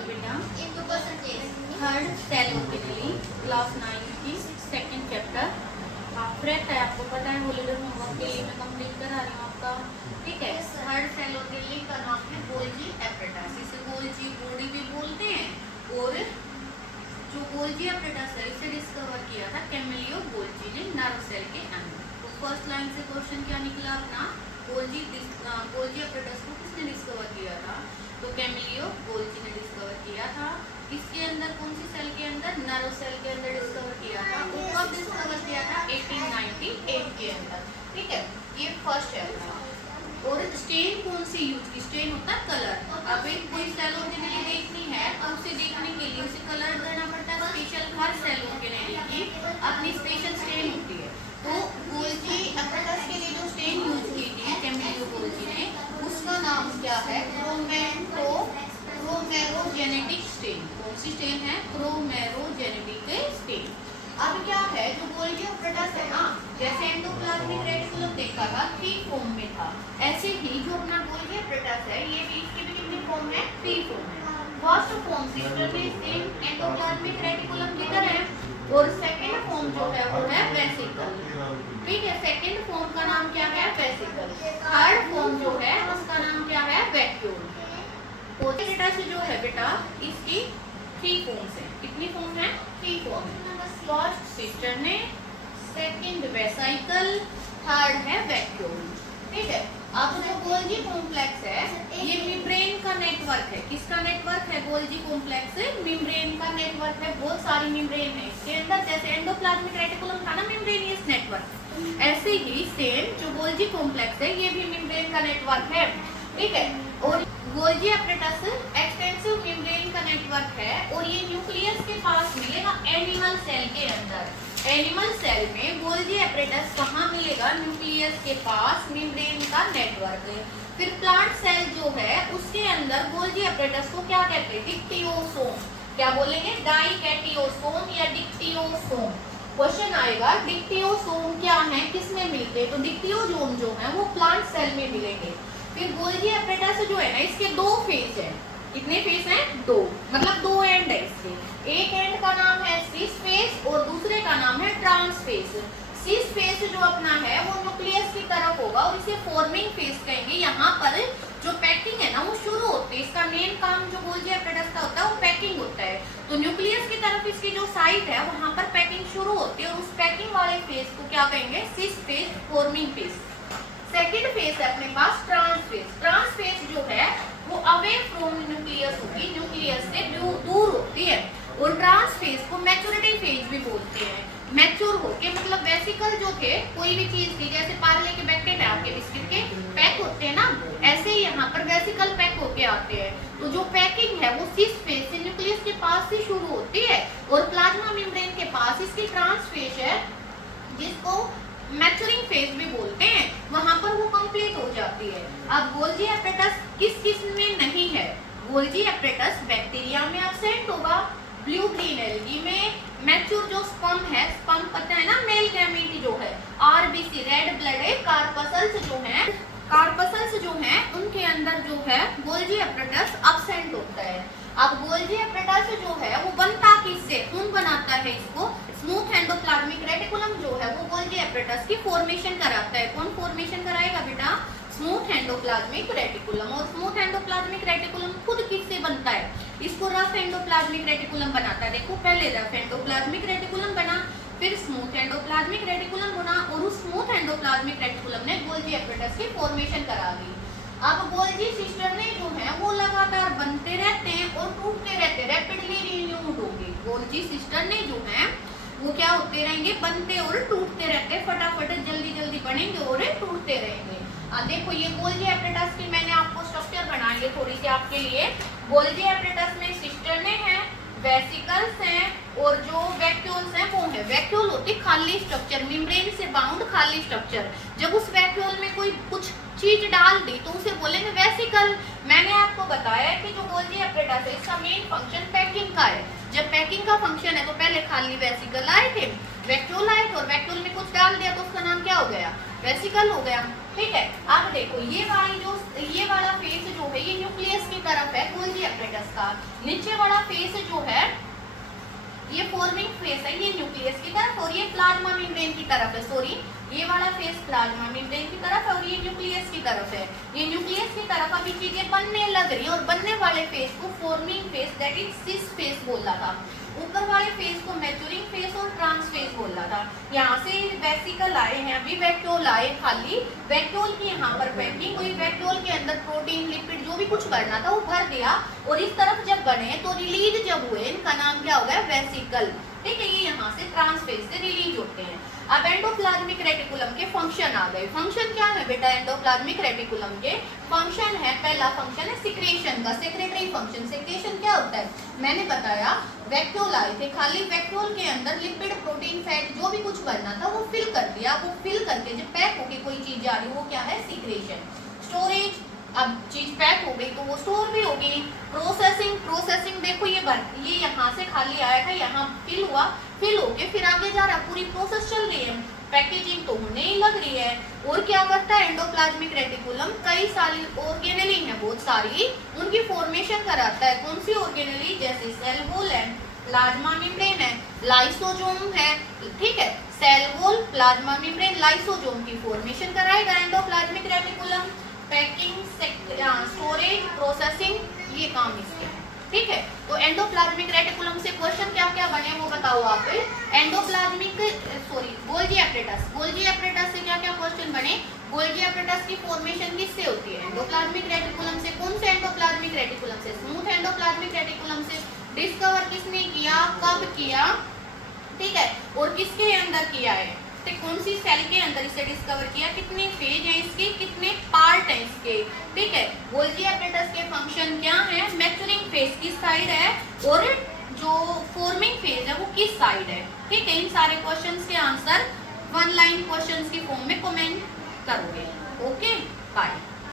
लो बेटा, third cell organelle, class 9 की second chapter. Freight है, आपको पता है, होलीडे होमवर्क के लिए मैं कंप्लीट करा रही हूँ आपका। ठीक है, थर्ड सेल ऑर्गेनेली का नाम है गोल्जी एपरेटस। इसे गोल्जी बॉडी भी बोलते हैं, और जो गोल्जी एपरेटस है इसे डिस्कवर किया था कैमिलियो गोल्जी ने नर्व सेल के अंदर। तो फर्स्ट लाइन से क्वेश्चन क्या निकला अपना, गोल्जी एपरेटस को किसने डिस्कवर किया था? तो कैमिलियो गोल्जी ने डिस्कवर किया था। किसके अंदर, कौन सी सेल के अंदर? नर्व सेल के अंदर डिस्कवर किया था। वो कब डिस्कवर किया था? 1898 के अंदर। ठीक है, ये फर्स्ट है अपना। और स्टेन कौन सी यूज की? स्टेन होता है कलर। अब एक कोई सेल ऑर्गेनेली देखनी है तो उसे देखने के लिए उसे कलर देना पड़ता है स्पेशल। हर सेल ऑर्गेनेली की अपनी स्पेशल स्टेन होती है। तो गोल्जी एपरेटस के लिए जो स्टेन यूज की थी कैमिलियो गोल्जी ने, उसका नाम क्या है? क्रोमेरोजेनेटिक स्टेन। कौन सी स्टेन है? क्रोमेरोजेनेटिक स्टेन। अब क्या है, जो गोल्जी एपरेटस है ना, जैसे एंडोप्लाज्मिक रेटिकुलम देखा था 3 फॉर्म में था, ऐसे ही जो अपना गोल्जी एपरेटस है ये भी, इसके भी कितने फॉर्म है? 3 फॉर्म है। फर्स्ट फॉर्म सिस्टरली स्टेन एंडोप्लाज्मिक रेटिकुलम की तरह है, और सेकंड फॉर्म जो है वो है वेसिकल। ठीक है, सेकंड फॉर्म का नाम क्या है? वेसिकल। थर्ड फॉर्म जो है उसका नाम क्या है? वैक्यूल। एपरेटस जो है बेटा, इसकी 3 फॉर्म्स हैं। कितनी फॉर्म है? 3 फॉर्म है। फर्स्ट सिस्टरने, सेकंड वेसिकल, थर्ड है वैक्यूल। ठीक है, अब जो गोल्जी कॉम्प्लेक्स है ये मेम्ब्रेन का नेटवर्क है। किसका नेटवर्क है? गोल्जी कॉम्प्लेक्स मेम्ब्रेन का नेटवर्क है। बहुत सारी मेम्ब्रेन है इसके अंदर, जैसे एंडोप्लाज्मिक रेटिकुलम था ना मेम्ब्रेनियस नेटवर्क, ऐसे ही सेम जो गोल्जी कॉम्प्लेक्स है ये भी मेम्ब्रेन का नेटवर्क है। ठीक है, और गोल्जी एपरेटस एक्सटेंसिव मेम्ब्रेन का नेटवर्क है, और ये न्यूक्लियस के पास मिलेगा एनिमल सेल के अंदर। एनिमल सेल में गोल्जी एपरेटस कहाँ मिलेगा? न्यूक्लियस के पास मेम्ब्रेन का नेटवर्क। फिर प्लांट सेल जो है उसके अंदर गोल्जी एपरेटस को क्या कहते हैं? डिक्टियोसोम। क्या बोलेंगे? डाइकैटियोसोम या डिक्टियोसोम। क्वेश्चन आएगा डिक्टियोसोम क्या है, किसमें मिलते हैं? तो डिक्टियोसोम जो है वो प्लांट सेल में मिलेंगे। फिर गोल्जी एपरेटस जो है ना, इसके 2 फेज है। कितने फेज हैं? 2, मतलब 2 एंड है इसके। एक एंड का नाम है सिस फेज और दूसरे का नाम है ट्रांस फेज। सिस फेज जो अपना है वो न्यूक्लियस की तरफ होगा और इसे फॉर्मिंग फेज कहेंगे। यहाँ पर जो पैकिंग है ना वो शुरू होती है। इसका मेन काम जो गोल्जी एपरेटस का होता है वो पैकिंग होता है। तो न्यूक्लियस की तरफ इसकी जो साइट है वहां पर पैकिंग शुरू होती है, और उस पैकिंग वाले फेज को क्या कहेंगे? Cis phase, forming phase. Second phase है अपने पास ट्रांस फेज। ट्रांस फेज जो है वो अवे फ्रॉम न्यूक्लियस होगी, न्यूक्लियस से दूर होती है। और ट्रांस फेज को मैच्योरिटी फेज भी बोलते हैं। मैच्योर होके, मतलब वेसिकल जो थे कोई भी चीज थी, जैसे पार्ले के पैकेट है आपके बिस्किट के पैक होते हैं ना, ऐसे ही यहाँ पर वेसिकल पैक होके आते हैं। तो जो पैकिंग है वो सिस फेज से न्यूक्लियस के पास से शुरू होती है, और प्लाज्मा मेम्ब्रेन के पास इसकी ट्रांस फेज है जिसको मैच्योरिंग फेज भी बोलते हैं, वहां पर वो कंप्लीट हो जाती है। अब गोल्जी एपरेटस किस में नहीं है? गोल्जी एपरेटस बैक्टीरिया में एब्सेंट होगा, ब्लू ग्रीन एल्गी में, मैच्योर जो स्पर्म है, स्पर्म पता है ना, मेल गैमेट जो है, आरबीसी रेड ब्लड है, कार्पसल्स जो हैं उनके अंदर जो है गोल्जी एपरेटस एब्सेंट होता है। अब गोल्जी एपरेटस जो है वो बनता किससे? कौन बनाता है इसको? स्मूथ एंडोप्लाज्मिक रेटिकुलम जो है वो गोल्जी एपरेटस की फॉर्मेशन कराता है। कौन फॉर्मेशन कराएगा बेटा? Smooth endoplasmic reticulum. और स्मूथ एंडोप्लाज्मिक रेटिकुलम खुद किससे बनता है? इसको रफ एंडोप्लाज्मिक रेटिकुलम बनाता है। देखो, पहले रफ एंडोप्लाज्मिक रेटिकुलम बना, फिर स्मूथ एंडोप्लाज्मिक रेटिकुलम बना, और उस स्मूथ एंडोप्लाज्मिक रेटिकुलम ने गोल्जी एपरेटस की फॉर्मेशन करा दी। अब गोल्जी सिस्टरने जो है वो लगातार बनते रहते हैं और टूटते रहते, रैपिडली रिन्यूड होंगे। गोल्जी सिस्टरने जो है वो क्या होते रहेंगे? बनते और टूटते रहते, फटाफट जल्दी जल्दी बनेंगे और टूटते रहेंगे। देखो, ये गोल्जी एपरेटस की मैंने आपको स्ट्रक्चर बनाई है थोड़ी सी आपके लिए। गोल्जी एपरेटस में सिस्टरने हैं, वेसिकल्स हैं, और जो वैक्यूल्स हैं वो है। वैक्यूल होती खाली स्ट्रक्चर, मेम्ब्रेन से बाउंड खाली स्ट्रक्चर। जब उस वैक्यूल में कोई कुछ चीज डाल दी तो उसे बोलेंगे वेसिकल। मैंने आपको बताया कि जो गोल्जी एपरेटस है इसका मेन फंक्शन पैकिंग का है। जब पैकिंग का फंक्शन है तो पहले खाली वेसिकल आए थे, वैक्यूल आए थे, और वैक्यूल में कुछ डाल दिया तो उसका नाम क्या हो गया? वेसिकल हो गया, ठीक है। अब देखो ये वाला फेस जो है ये न्यूक्लियस की तरफ है गोल्गी एपरेटस का, नीचे वाला फेस जो है ये फॉर्मिंग फेस है, ये न्यूक्लियस की तरफ और ये प्लाज्मा मेम्ब्रेन की तरफ है। सॉरी, ये वाला फेस प्लाज्मा मेम्ब्रेन की तरफ है और ये न्यूक्लियस की तरफ है। ये न्यूक्लियस की तरफ अभी चीजें बनने लग रही है और बनने वाले फेस को forming face that is cis face बोला था। ऊपर वाले फेस को मैच्योरिंग फेस और ट्रांस फेस बोला था। यहाँ से वेसिकल आए हैं, अभी वैक्यूल आए, खाली वैक्यूल की यहाँ पर पैकिंग हुई, वैक्यूल के अंदर प्रोटीन लिपिड जो भी कुछ भरना था वो भर दिया और इस तरफ जब बने तो रिलीज जब हुए इनका नाम क्या हो गया, वेसिकल, ठीक है। ये यहाँ से ट्रांस फेस से रिलीज होते हैं। अब एंडोप्लाज्मिक रेटिकुलम के फंक्शन आ गए। फंक्शन क्या है बेटा एंडोप्लाज्मिक रेटिकुलम के? फंक्शन है, पहला फंक्शन है सिक्रेशन का, सेक्रेटरी फंक्शन। सेक्रेशन क्या होता है मैंने बताया, वैक्यूल आए थे, खाली वैक्यूल के अंदर लिपिड प्रोटीन फैट जो भी कुछ बनना था वो फिल कर दिया। वो फिल करके जब पैक होके कोई चीज जा रही है वो क्या है, सीक्रेशन। स्टोरेज, अब चीज पैक हो गई तो वो स्टोर भी होगी। प्रोसेसिंग देखो ये यहाँ से खाली आया था, यहाँ फिल हुआ, फिल होके फिर आगे जा रहा, पूरी प्रोसेस चल रही है, पैकेजिंग तो होने ही लग रही है। और क्या करता है एंडोप्लाज्मिक रेटिकुलम, कई सारी ऑर्गेनेली है बहुत सारी, उनकी फॉर्मेशन कराता है। कौन सी ऑर्गेनेली, जैसे सेल वॉल है, प्लाज्मा मेम्ब्रेन है, लाइसोसोम है, ठीक है। Cell wall, plasma membrane, lysosome की फॉर्मेशन कराएगा endoplasmic reticulum. Packing, storage, processing, ये काम इसके हैं, ठीक है। तो एंडोप्लाज्मिक रेटिकुलम से क्वेश्चन क्या क्या बने वो बताओ आप। गोल्गी एपरेटस से क्या क्या क्वेश्चन बने? गोल्गी एपरेटस की फॉर्मेशन किससे होती है? एंडोप्लाज्मिक रेटिकुलम से। कौन से एंडोप्लाज्मिक रेटिकुलम से? स्मूथ एंडोप्लाज्मिक रेटिकुलम से। डिस्कवर किसने किया, कब किया, ठीक है, और किसके अंदर किया है, तो कौन सी सेल के अंदर इसे डिस्कवर किया, कितने फेज हैं इसके, कितने पार्ट हैं इसके, ठीक है। गोल्गी एपरेटस के फंक्शन क्या है, मैच्योरिंग फेज किस साइड है और जो फॉर्मिंग फेज है वो किस साइड है, ठीक है। इन सारे क्वेश्चंस के आंसर वन लाइन क्वेश्चंस की फॉर्म में कमेंट करोगे। Okay, bye.